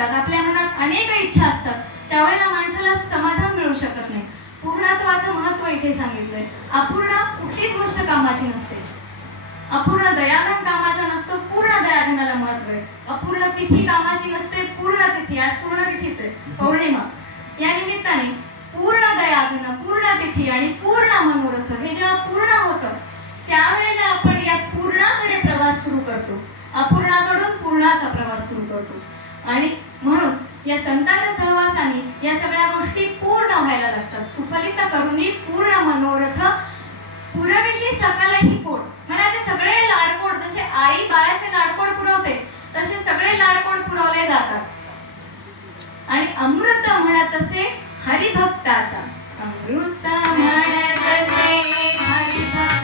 लागतात, आपल्या मनात अनेक इच्छा असतात, त्यावेळेला माणसाला समाधान मिळू शकत नाही. पूर्णत्वाचं महत्व इथे सांगितलंय. अपूर्ण कुठलीच गोष्ट कामाची नसते. अपूर्ण दयाघन कामाचा नसतो, पूर्ण दयाघनाला महत्व आहे. अपूर्ण तिथी कामाची नसते, पूर्ण तिथी. आज पूर्ण तिथीच आहे, पौर्णिमा. या निमित्ताने पूर्ण दयाघन, पूर्ण तिथी आणि पूर्ण मनोरथ हे जेव्हा पूर्ण होतं त्यावेळेला आपण या पूर्णाकडे प्रवास सुरू करतो, अपूर्णाकडून पूर्णाचा प्रवास सुरू करतो. आणि म्हणून या संतांच्या सहवासाने या सगळ्या गोष्टी पूर्ण व्हायला लागतात. सुफलित करुणी पूर्ण मनोरथ, पुरविशी सकलही पोट. मनाचे सगळे लाडकोड, जसे आई बाळाचे लाडकोड पुरवते तसे सगळे लाडकोड पुरवले जातात. आणि अमृत म्हणत असे हरिभक्ताचा, अमृत म्हणत असे हरिभक्ताचा.